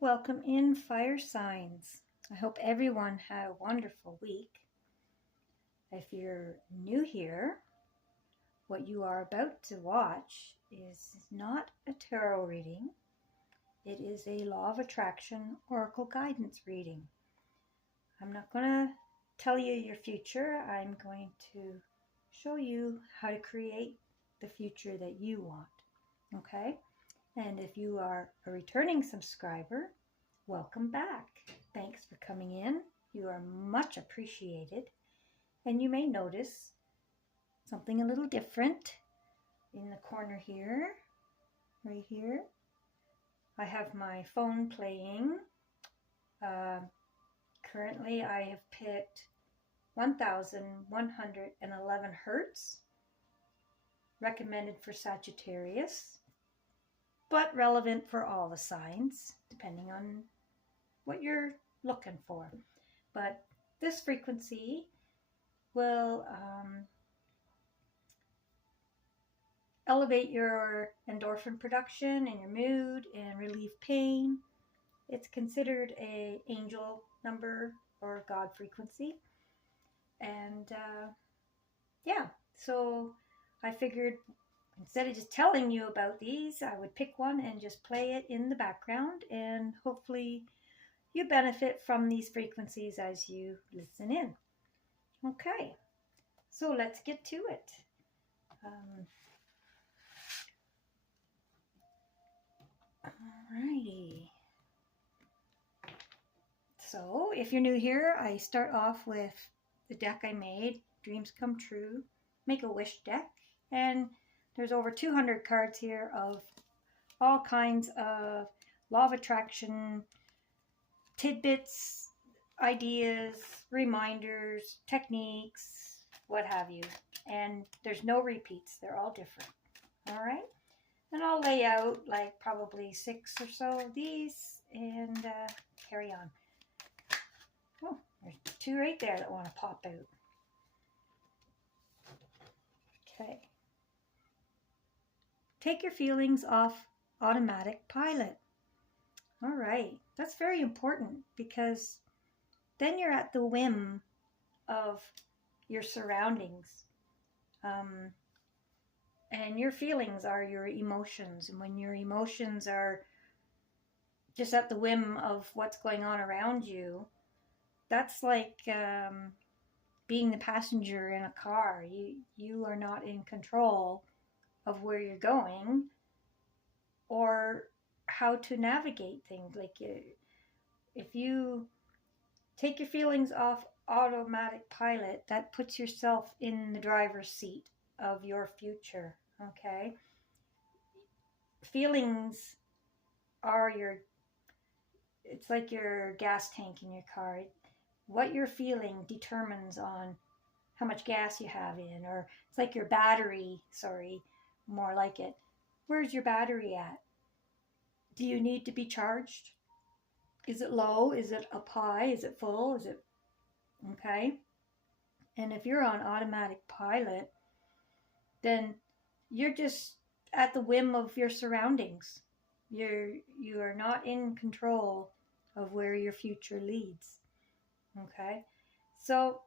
Welcome in, fire signs. I hope everyone had a wonderful week. If you're new here, what you are about to watch is not a tarot reading. It is a law of attraction oracle guidance reading. I'm not going to tell you your future. I'm going to show you how to create the future that you want. Okay? And if you are a returning subscriber, welcome back. Thanks for coming in. You are much appreciated. And you may notice something a little different in the corner here, right here. I have my phone playing. Currently, I have picked 1111 hertz, recommended for Sagittarius, but relevant for all the signs, depending on what you're looking for. But this frequency will elevate your endorphin production and your mood and relieve pain. It's considered an angel number or God frequency. And so I figured instead of just telling you about these, I would pick one and just play it in the background, and hopefully you benefit from these frequencies as you listen in. Okay, so let's get to it. Alrighty. So if you're new here, I start off with the deck I made, Dreams Come True, Make-A-Wish deck, and there's over 200 cards here of all kinds of law of attraction tidbits, ideas, reminders, techniques, what have you. And there's no repeats. They're all different. All right? And I'll lay out like probably 6 or so of these and carry on. Oh, there's 2 right there that want to pop out. Okay. Take your feelings off automatic pilot. All right. That's very important because then you're at the whim of your surroundings. And your feelings are your emotions. And when your emotions are just at the whim of what's going on around you, that's like being the passenger in a car. You are not in control of where you're going or how to navigate things. Like if you take your feelings off automatic pilot, that puts yourself in the driver's seat of your future. Okay, feelings are it's like your gas tank in your car. What you're feeling determines on how much gas you have in, or it's like your battery, more like it. Where's your battery at? Do you need to be charged? Is it low? Is it up high? Is it full? Is it okay? And if you're on automatic pilot, then you're just at the whim of your surroundings. You are not in control of where your future leads. Okay? So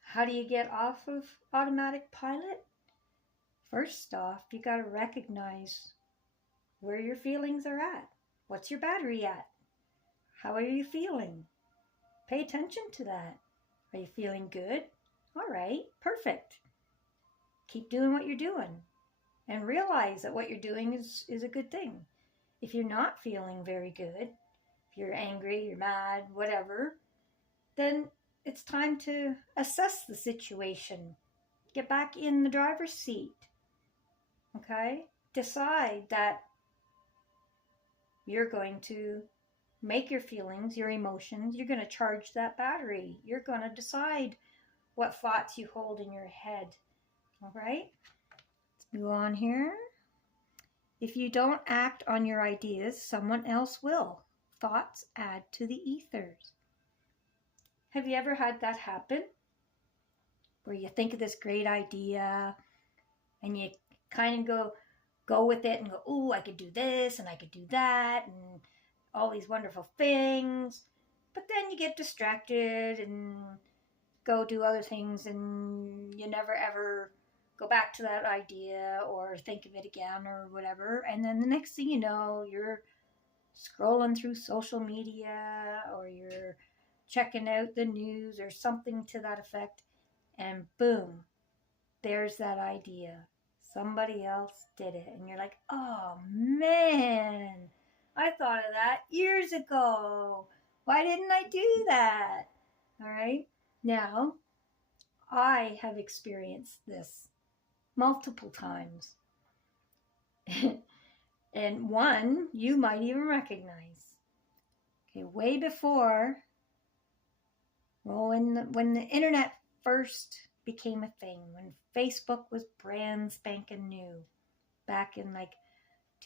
how do you get off of automatic pilot? First off, you got to recognize where your feelings are at. What's your battery at? How are you feeling? Pay attention to that. Are you feeling good? All right, perfect. Keep doing what you're doing and realize that what you're doing is a good thing. If you're not feeling very good, if you're angry, you're mad, whatever, then it's time to assess the situation. Get back in the driver's seat. Okay? Decide that you're going to make your feelings, your emotions, you're going to charge that battery. You're going to decide what thoughts you hold in your head. All right? Let's move on here. If you don't act on your ideas, someone else will. Thoughts add to the ethers. Have you ever had that happen? Where you think of this great idea and you kind of go with it and go, oh, I could do this and I could do that. And all these wonderful things, but then you get distracted and go do other things, and you never ever go back to that idea or think of it again or whatever. And then the next thing you know, you're scrolling through social media or you're checking out the news or something to that effect, and boom, there's that idea. Somebody else did it, and you're like, oh man, I thought of that years ago. Why didn't I do that? All right. Now, I have experienced this multiple times. And one you might even recognize. Okay, way before, well, when the internet first became a thing, when Facebook was brand spanking new, back in like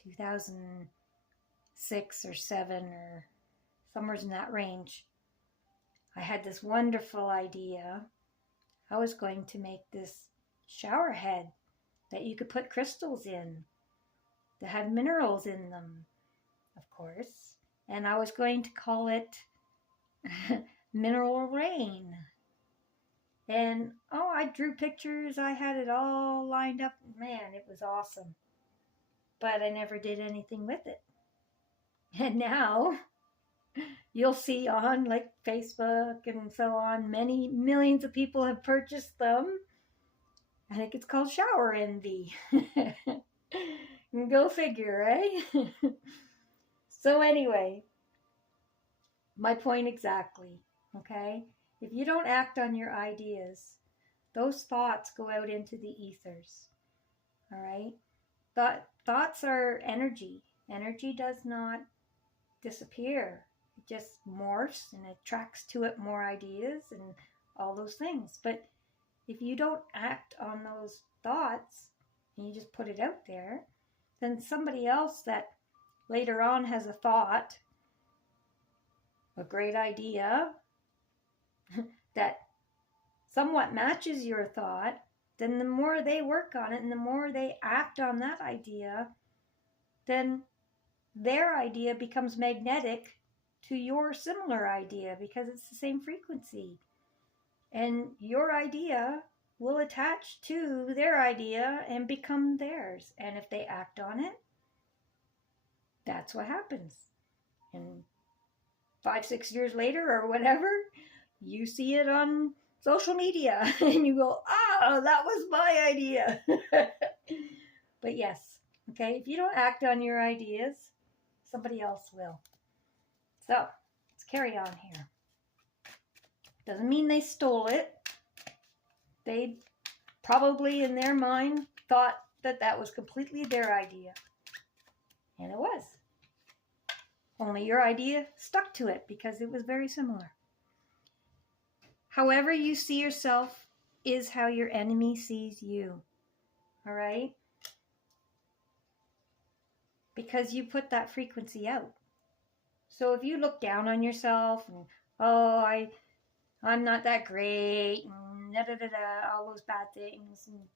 2006 or 7 or somewhere in that range, I had this wonderful idea. I was going to make this shower head that you could put crystals in, that had minerals in them, of course. And I was going to call it Mineral Rain. And I drew pictures. I had it all lined up. Man, it was awesome. But I never did anything with it. And now you'll see on like Facebook and so on, many millions of people have purchased them. I think it's called Shower Envy. Go figure, eh? So anyway, my point exactly, okay? If you don't act on your ideas, those thoughts go out into the ethers, all right? Thoughts are energy. Energy does not disappear. It just morphs and attracts to it more ideas and all those things. But if you don't act on those thoughts and you just put it out there, then somebody else that later on has a thought, a great idea, that somewhat matches your thought, then the more they work on it and the more they act on that idea, then their idea becomes magnetic to your similar idea because it's the same frequency. And your idea will attach to their idea and become theirs. And if they act on it, that's what happens. And 5-6 years later or whatever, you see it on social media and you go, that was my idea. But yes, okay, if you don't act on your ideas, somebody else will. So let's carry on here. Doesn't mean they stole it. They probably in their mind thought that that was completely their idea. And it was. Only your idea stuck to it because it was very similar. However you see yourself is how your enemy sees you. All right? Because you put that frequency out. So if you look down on yourself and, I'm not that great, and all those bad things, and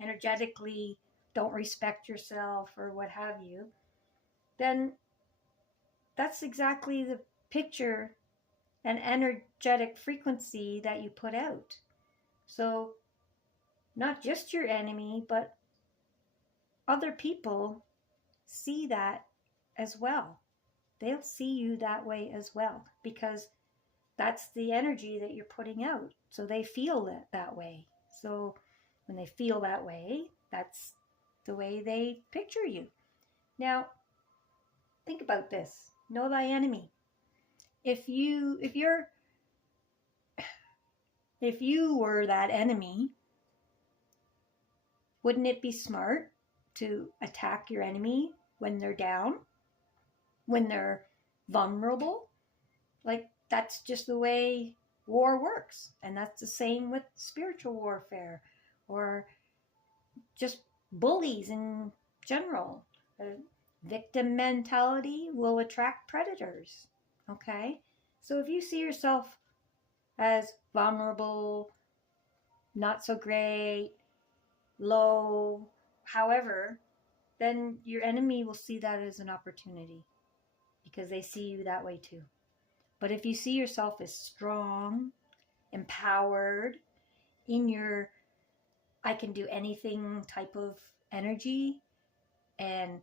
energetically don't respect yourself or what have you, then that's exactly the picture and energetic frequency that you put out. So not just your enemy, but other people see that as well. They'll see you that way as well because that's the energy that you're putting out. So they feel that way. So when they feel that way, that's the way they picture you. Now, think about this. Know thy enemy. If you were that enemy, wouldn't it be smart to attack your enemy when they're down? When they're vulnerable? Like, that's just the way war works. And that's the same with spiritual warfare or just bullies in general. Victim mentality will attract predators. Okay? So if you see yourself as vulnerable, not so great, low, however, then your enemy will see that as an opportunity. because they see you that way too. But if you see yourself as strong, empowered, in your I can do anything type of energy, and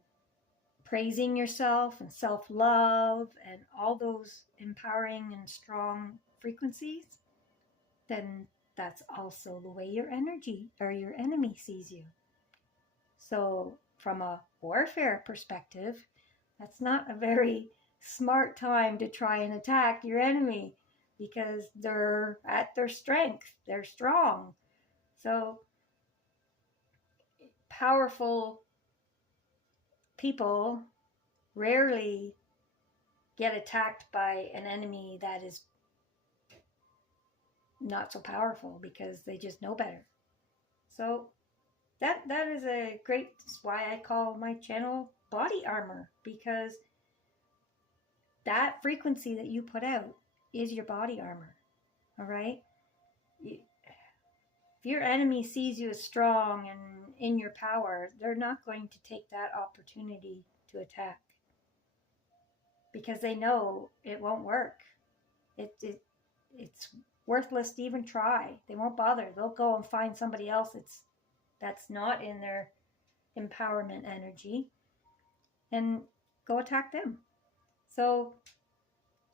praising yourself and self-love and all those empowering and strong frequencies, then that's also the way your energy or your enemy sees you. So from a warfare perspective, that's not a very smart time to try and attack your enemy, because they're at their strength, they're strong. So powerful people rarely get attacked by an enemy that is not so powerful, because they just know better. So that is a great, that's why I call my channel body armor, because that frequency that you put out is your body armor. All right, if your enemy sees you as strong and in your power, they're not going to take that opportunity to attack, because they know it won't work. It's worthless to even try. They won't bother. They'll go and find somebody else that's not in their empowerment energy and go attack them. So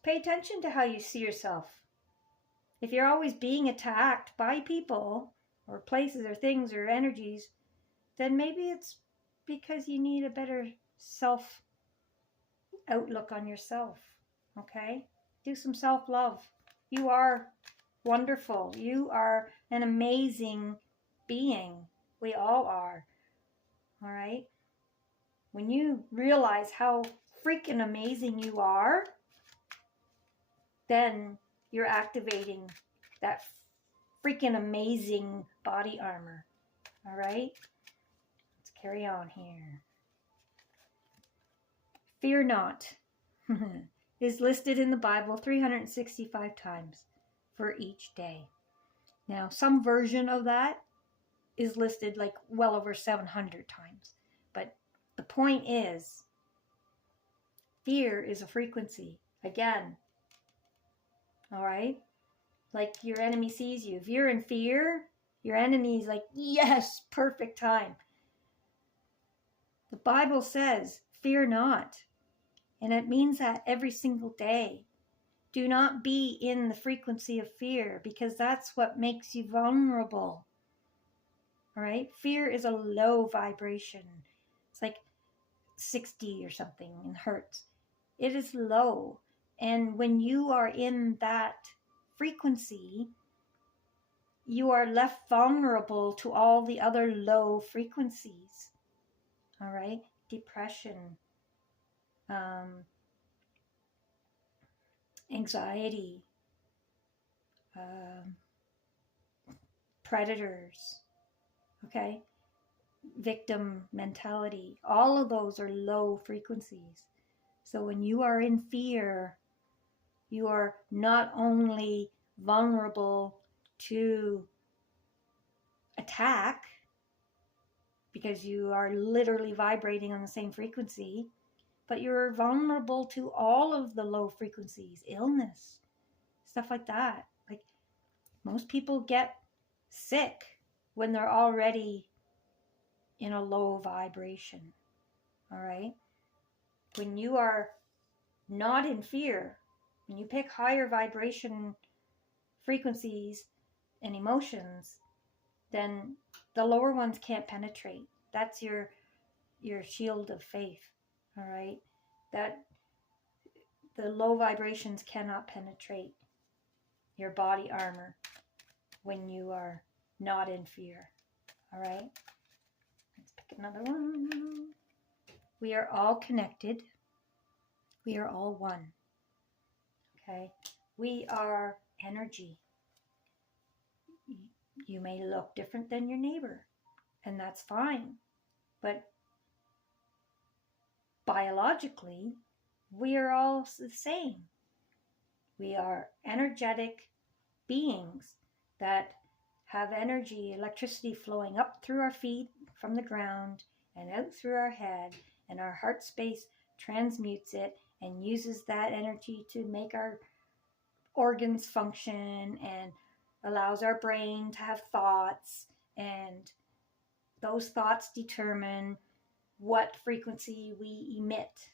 pay attention to how you see yourself. If you're always being attacked by people or places or things or energies, then maybe it's because you need a better self outlook on yourself. Okay? Do some self-love. You are wonderful. You are an amazing being. We all are. All right? When you realize how freaking amazing you are, then you're activating that freaking amazing body armor. All right? Let's carry on here. Fear not is listed in the Bible 365 times for each day. Now, some version of that is listed like well over 700 times. But the point is, fear is a frequency. Again, all right? Like your enemy sees you. If you're in fear, your enemy's like, yes, perfect time. The Bible says, fear not. And it means that every single day. Do not be in the frequency of fear, because that's what makes you vulnerable. All right? Fear is a low vibration. It's like 60 or something in hertz. It is low. And when you are in that frequency, you are left vulnerable to all the other low frequencies. All right? Depression, anxiety, predators, okay? Victim mentality. All of those are low frequencies. So when you are in fear, you are not only vulnerable to attack, because you are literally vibrating on the same frequency, but you're vulnerable to all of the low frequencies, illness, stuff like that. Like most people get sick when they're already in a low vibration. All right? When you are not in fear, when you pick higher vibration frequencies and emotions, then the lower ones can't penetrate. That's your shield of faith. All right? That the low vibrations cannot penetrate your body armor when you are not in fear. All right? Let's pick another one. We are all connected. We are all one. Okay? We are energy. You may look different than your neighbor, and that's fine. But biologically, we are all the same. We are energetic beings that have energy, electricity flowing up through our feet from the ground and out through our head, and our heart space transmutes it and uses that energy to make our organs function and allows our brain to have thoughts, and those thoughts determine what frequency we emit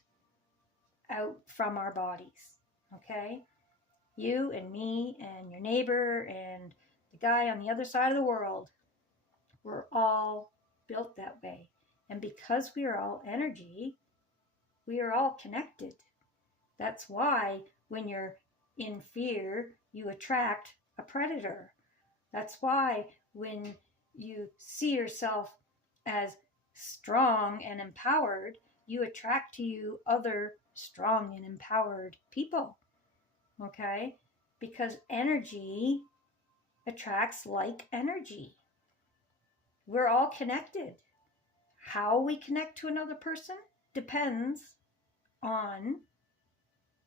out from our bodies. Okay? You and me and your neighbor and the guy on the other side of the world, we're all built that way. And because we are all energy, we are all connected. That's why when you're in fear, you attract a predator. That's why when you see yourself as strong and empowered, you attract to you other strong and empowered people. Okay? Because energy attracts like energy. We're all connected. How we connect to another person depends on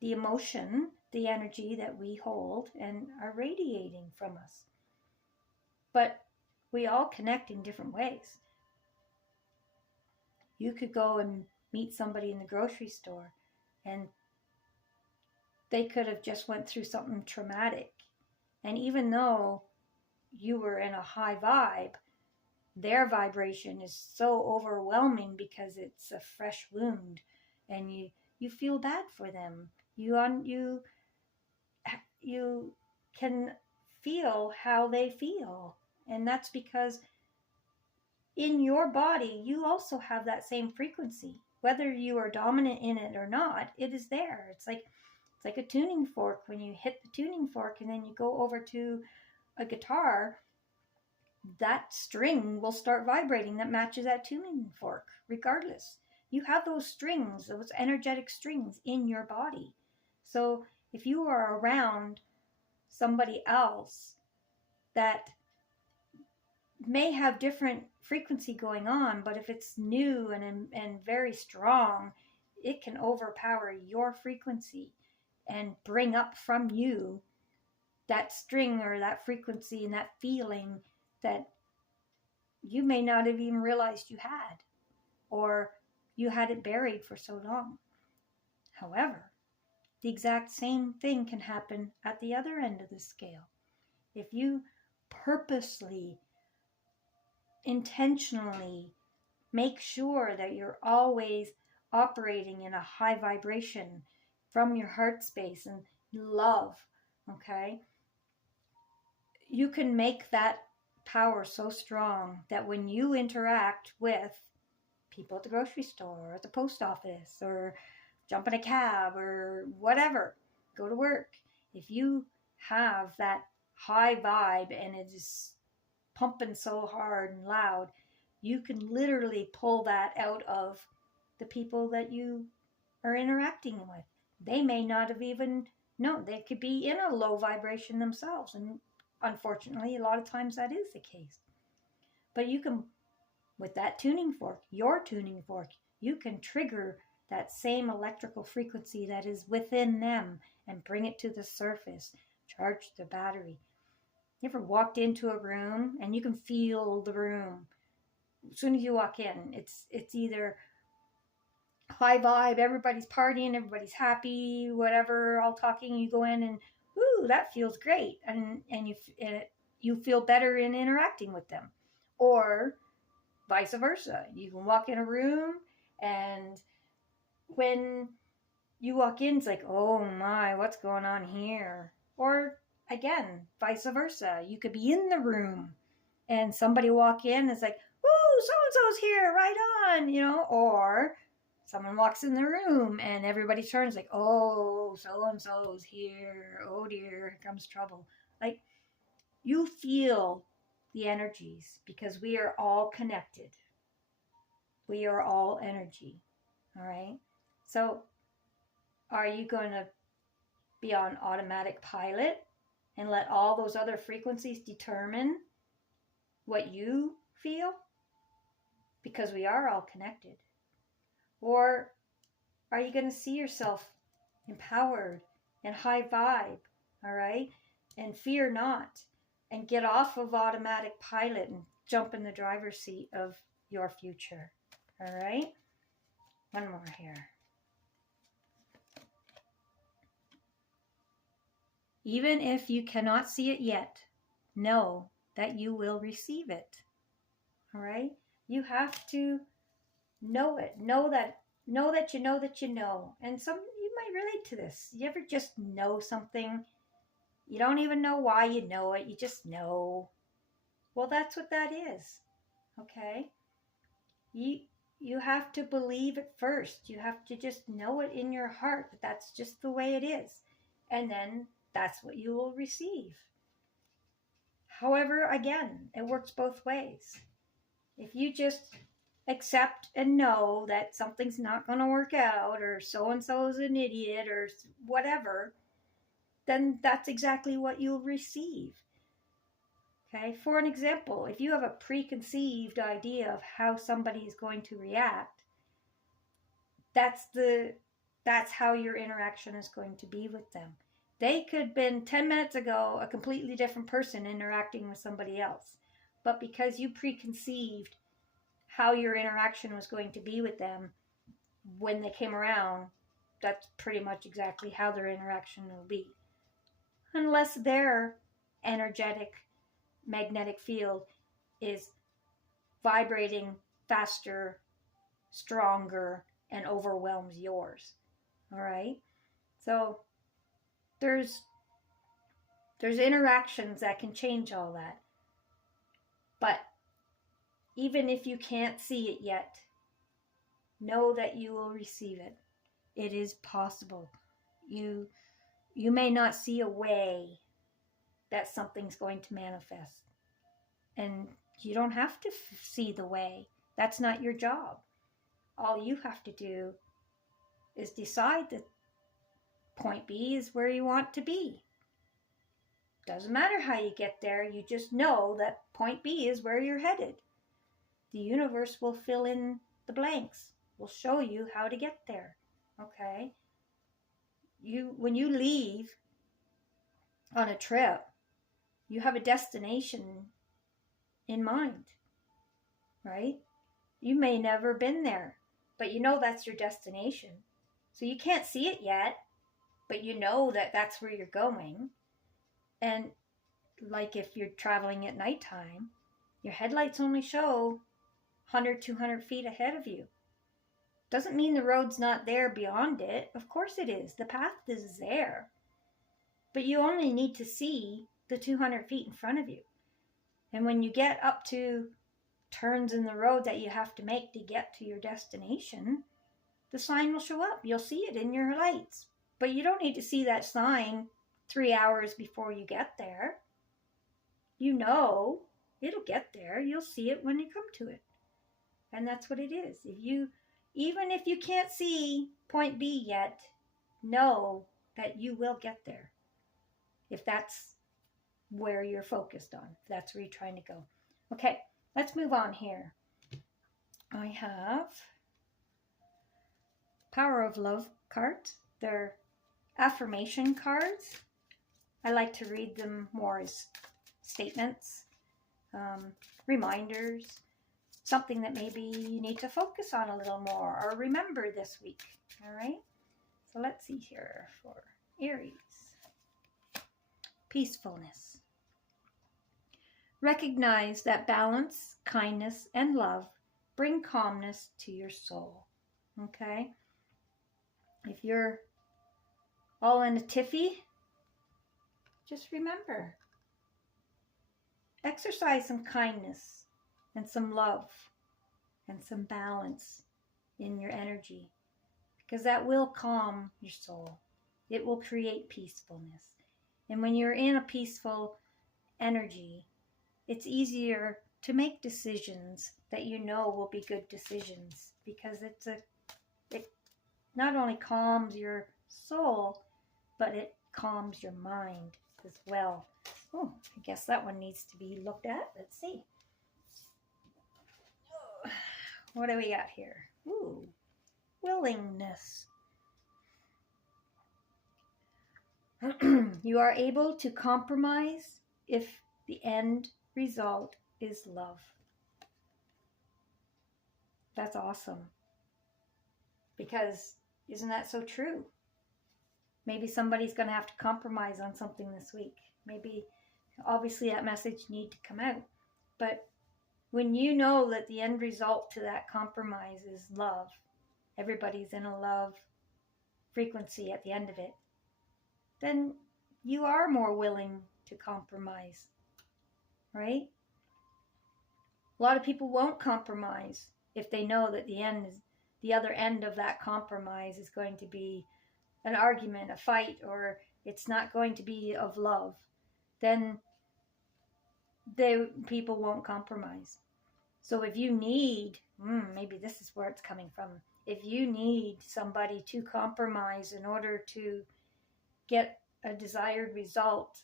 the emotion, the energy that we hold and are radiating from us. But we all connect in different ways. You could go and meet somebody in the grocery store and they could have just went through something traumatic. And even though you were in a high vibe, their vibration is so overwhelming because it's a fresh wound, and you feel bad for them. You can feel how they feel, and that's because in your body you also have that same frequency. Whether you are dominant in it or not, it is there. It's like a tuning fork. When you hit the tuning fork and then you go over to a guitar, that string will start vibrating that matches that tuning fork regardless. You have those strings, those energetic strings in your body. So if you are around somebody else that may have different frequency going on, but if it's new and very strong, it can overpower your frequency and bring up from you that string or that frequency and that feeling that you may not have even realized you had, or you had it buried for so long. However, the exact same thing can happen at the other end of the scale. If you purposely, intentionally make sure that you're always operating in a high vibration from your heart space and love, okay, you can make that power so strong that when you interact with people at the grocery store or at the post office or jump in a cab or whatever, go to work, if you have that high vibe and it is pumping so hard and loud, you can literally pull that out of the people that you are interacting with. They may not have even known. They could be in a low vibration themselves, and unfortunately, a lot of times that is the case. But you can, with that tuning fork, your tuning fork, you can trigger that same electrical frequency that is within them and bring it to the surface, charge the battery. You ever walked into a room and you can feel the room? As soon as you walk in, it's either high vibe, everybody's partying, everybody's happy, whatever, all talking. You go in and, ooh, that feels great, and you feel better in interacting with them. Or vice versa. You can walk in a room and when you walk in, it's like, oh my, what's going on here? Or again, vice versa. You could be in the room and somebody walk in and it's like, ooh, so-and-so's here, right on, or someone walks in the room and everybody turns like, oh, so-and-so's here. Oh dear, here comes trouble. Like, you feel the energies because we are all connected. We are all energy. All right. So are you going to be on automatic pilot and let all those other frequencies determine what you feel? Because we are all connected. Or are you going to see yourself empowered and high vibe, all right? And fear not, and get off of automatic pilot and jump in the driver's seat of your future, all right? One more here. Even if you cannot see it yet, know that you will receive it. All right? You have to know it. Know that you know that you know. And some you might relate to this. You ever just know something? You don't even know why you know it. You just know. Well, that's what that is. Okay? You have to believe it first. You have to just know it in your heart that that's just the way it is. And then that's what you will receive. However, again, it works both ways. If you just accept and know that something's not going to work out, or so-and-so is an idiot, or whatever, then that's exactly what you'll receive. Okay, for an example, if you have a preconceived idea of how somebody is going to react, that's how your interaction is going to be with them. They could have been 10 minutes ago a completely different person interacting with somebody else. But because you preconceived how your interaction was going to be with them when they came around, that's pretty much exactly how their interaction will be. Unless their energetic magnetic field is vibrating faster, stronger, and overwhelms yours. All right? So there's interactions that can change all that. But even if you can't see it yet, know that you will receive it. It is possible. You may not see a way that something's going to manifest. And you don't have to see the way. That's not your job. All you have to do is decide that point B is where you want to be. Doesn't matter how you get there, you just know that point B is where you're headed. The universe will fill in the blanks, will show you how to get there. Okay? When you leave on a trip, you have a destination in mind, right? You may never been there, but you know that's your destination. So you can't see it yet, but you know that that's where you're going. And like if you're traveling at nighttime, your headlights only show 100, 200 feet ahead of you. Doesn't mean the road's not there beyond it. Of course it is. The path is there. But you only need to see the 200 feet in front of you. And when you get up to turns in the road that you have to make to get to your destination, the sign will show up. You'll see it in your lights. But you don't need to see that sign 3 hours before you get there. You know it'll get there. You'll see it when you come to it. And that's what it is. Even if you can't see point B yet, know that you will get there. If that's where you're focused on. If that's where you're trying to go. Okay, let's move on here. I have Power of Love cards. They're affirmation cards. I like to read them more as statements, reminders, something that maybe you need to focus on a little more or remember this week. All right? So let's see here for Aries. Peacefulness. Recognize that balance, kindness, and love bring calmness to your soul. Okay? If you're all in a tiffy, just remember. Exercise some kindness and some love and some balance in your energy, because that will calm your soul. It will create peacefulness. And when you're in a peaceful energy, it's easier to make decisions that you know will be good decisions, because it not only calms your soul, but it calms your mind as well. Oh, I guess that one needs to be looked at. Let's see. What do we got here? Ooh, willingness. You are able to compromise if the end result is love. That's awesome. Because isn't that so true? Maybe somebody's going to have to compromise on something this week. Maybe, obviously, that message need to come out. But when you know that the end result to that compromise is love, everybody's in a love frequency at the end of it, then you are more willing to compromise, right? A lot of people won't compromise if they know that the other end of that compromise is going to be an argument, a fight, or it's not going to be of love. Then people won't compromise. So if you need, maybe this is where it's coming from. If you need somebody to compromise in order to get a desired result,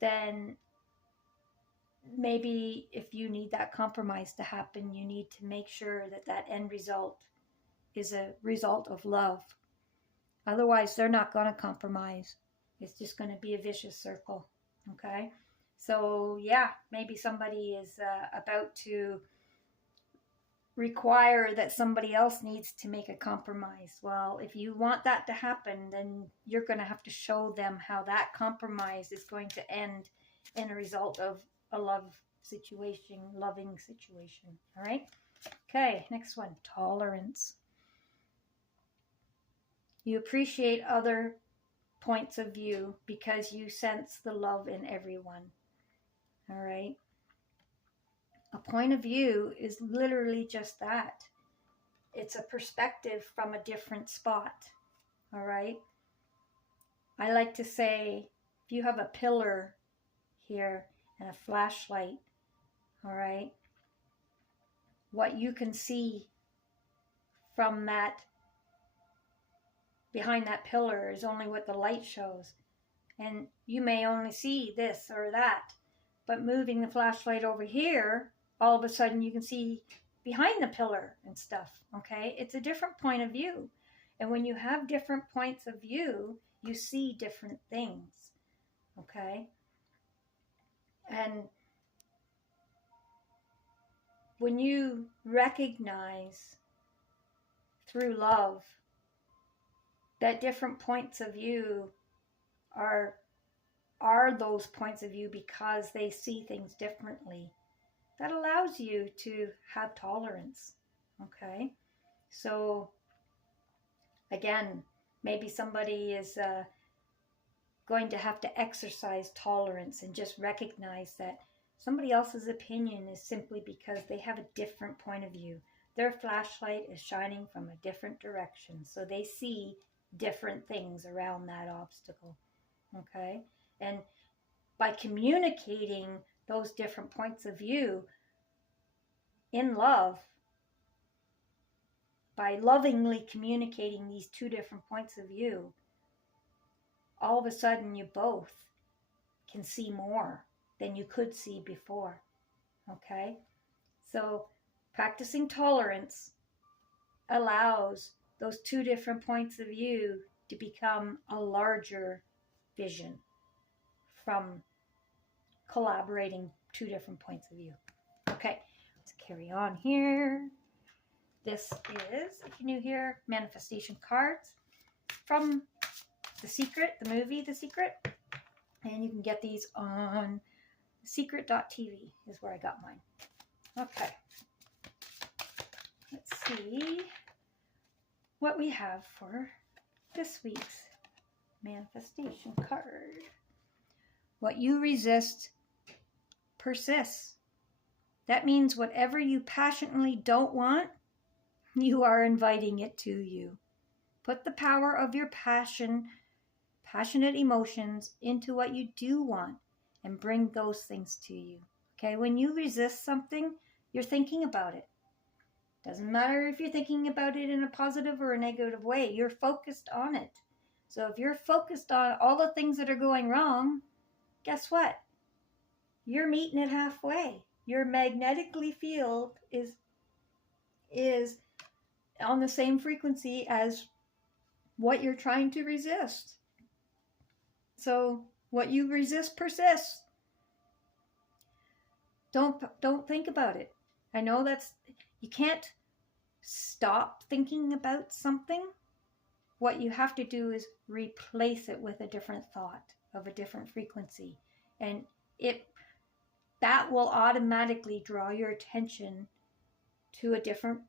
then maybe if you need that compromise to happen, you need to make sure that that end result is a result of love. Otherwise, they're not going to compromise. It's just going to be a vicious circle. Okay? So, yeah, maybe somebody is about to require that somebody else needs to make a compromise. Well, if you want that to happen, then you're going to have to show them how that compromise is going to end in a result of a loving situation. All right? Okay, next one, tolerance. You appreciate other points of view because you sense the love in everyone. All right? A point of view is literally just that. It's a perspective from a different spot. All right? I like to say, if you have a pillar here and a flashlight, all right, what you can see from that, behind that pillar, is only what the light shows. And you may only see this or that, but moving the flashlight over here, all of a sudden you can see behind the pillar and stuff, okay? It's a different point of view. And when you have different points of view, you see different things, okay? And when you recognize through love that different points of view are those points of view because they see things differently, that allows you to have tolerance, okay? So, again, maybe somebody is going to have to exercise tolerance and just recognize that somebody else's opinion is simply because they have a different point of view. Their flashlight is shining from a different direction, so they see different things around that obstacle, okay? And by communicating those different points of view in love, by lovingly communicating these two different points of view, all of a sudden you both can see more than you could see before, okay? So practicing tolerance allows those two different points of view to become a larger vision from collaborating two different points of view. Okay, let's carry on here. This is, if you're new here, manifestation cards from The Secret, the movie The Secret. And you can get these on secret.tv is where I got mine. Okay. Let's see what we have for this week's manifestation card. What you resist persists. That means whatever you passionately don't want, you are inviting it to you. Put the power of your passionate emotions into what you do want and bring those things to you. Okay, when you resist something, you're thinking about it. Doesn't matter if you're thinking about it in a positive or a negative way, you're focused on it. So if you're focused on all the things that are going wrong, guess what? You're meeting it halfway. Your magnetically field is on the same frequency as what you're trying to resist. So what you resist persists. Don't think about it. I know you can't stop thinking about something. what you have to do is replace it with a different thought of a different frequency. And that will automatically draw your attention to a different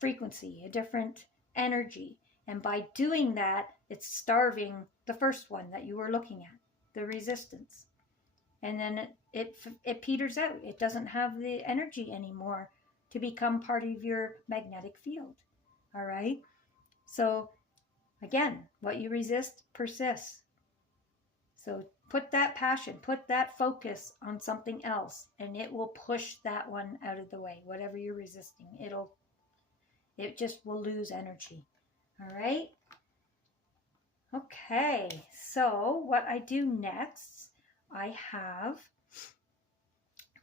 frequency, a different energy. And by doing that, it's starving the first one that you were looking at, the resistance. And then it peters out. It doesn't have the energy anymore to become part of your magnetic field. All right? So again, what you resist persists. So put that passion, put that focus on something else, and it will push that one out of the way. Whatever you're resisting, it just will lose energy. All right? Okay, so what I do next,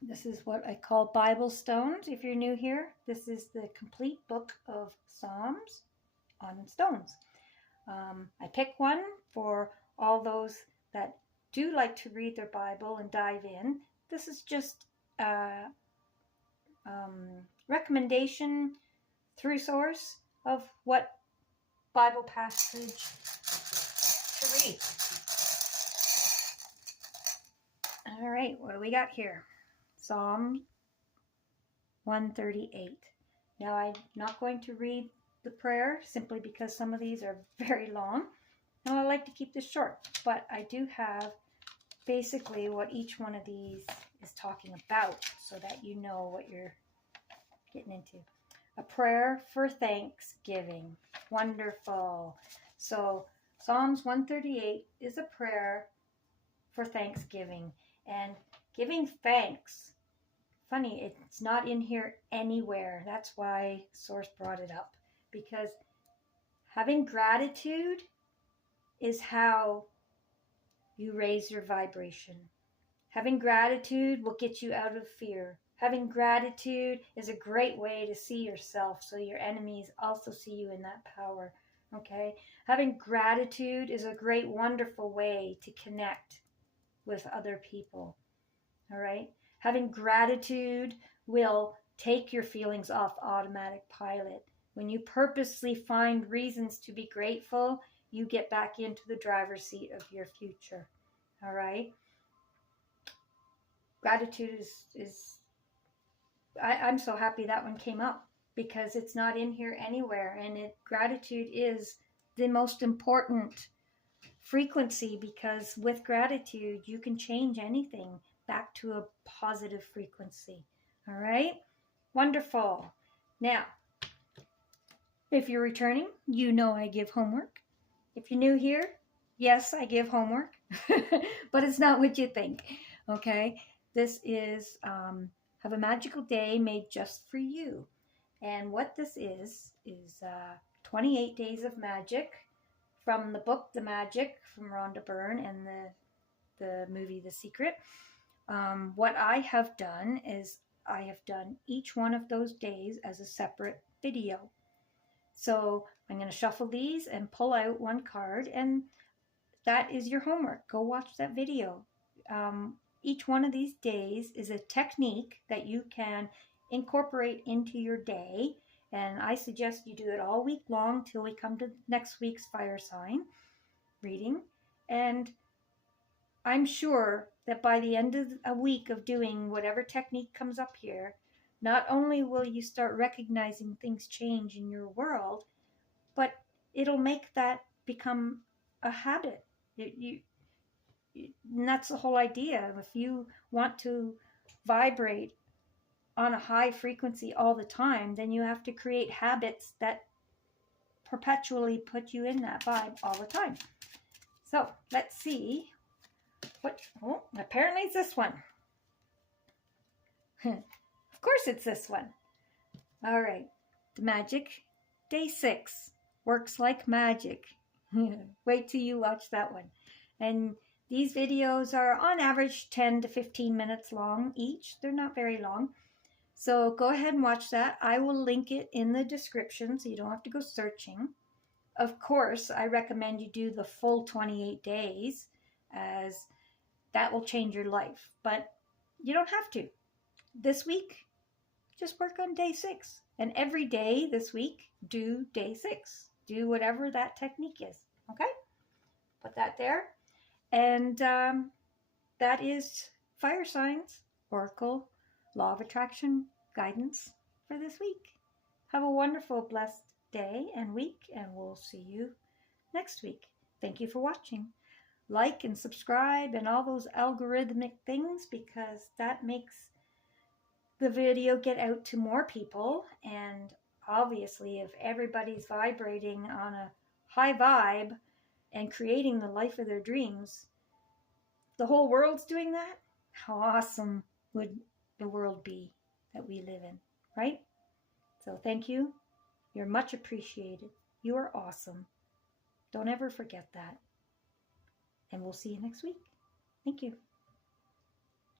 this is what I call Bible stones. If you're new here, this is the complete book of Psalms on stones. I pick one for all those that do like to read their Bible and dive in. This is just a recommendation through source of what Bible passage to read. All right, what do we got here? Psalm 138. Now, I'm not going to read the prayer simply because some of these are very long. And I like to keep this short, but I do have basically what each one of these is talking about so that you know what you're getting into. A prayer for thanksgiving. Wonderful. So Psalms 138 is a prayer for thanksgiving and giving thanks. Funny, it's not in here anywhere. That's why Source brought it up, because having gratitude is how you raise your vibration. Having gratitude will get you out of fear. Having gratitude is a great way to see yourself so your enemies also see you in that power. Okay? Having gratitude is a great, wonderful way to connect with other people. All right? Having gratitude will take your feelings off automatic pilot. When you purposely find reasons to be grateful, you get back into the driver's seat of your future. All right? Gratitude I'm so happy that one came up because it's not in here anywhere. And gratitude is the most important frequency, because with gratitude, you can change anything back to a positive frequency. All right? Wonderful. Now, if you're returning, you know I give homework. If you're new here, yes, I give homework, but it's not what you think. Okay? This is Have a Magical Day Made Just for You. And what this is 28 Days of Magic from the book The Magic from Rhonda Byrne and the movie The Secret. What I have done is I have done each one of those days as a separate video. So I'm going to shuffle these and pull out one card, and that is your homework. Go watch that video. Each one of these days is a technique that you can incorporate into your day, and I suggest you do it all week long till we come to next week's fire sign reading. And I'm sure that by the end of a week of doing whatever technique comes up here, not only will you start recognizing things change in your world, but it'll make that become a habit. And that's the whole idea. If you want to vibrate on a high frequency all the time, then you have to create habits that perpetually put you in that vibe all the time. So let's see apparently it's this one. Of course it's this one. All right. The magic. Day 6. Works like magic. Wait till you watch that one. And these videos are on average 10 to 15 minutes long each. They're not very long. So go ahead and watch that. I will link it in the description so you don't have to go searching. Of course, I recommend you do the full 28 days, as that will change your life. But you don't have to. This week, just work on day 6. And every day this week, do day 6. do whatever that technique is. Okay? Put that there. And that is Fire Signs Oracle Law of Attraction guidance for this week. Have a wonderful, blessed day and week, and we'll see you next week. Thank you for watching. Like and subscribe and all those algorithmic things, because that makes the video get out to more people. And obviously, if everybody's vibrating on a high vibe and creating the life of their dreams, the whole world's doing that, how awesome would the world be that we live in, right? So thank you. You're much appreciated. You are awesome. Don't ever forget that. And we'll see you next week. Thank you.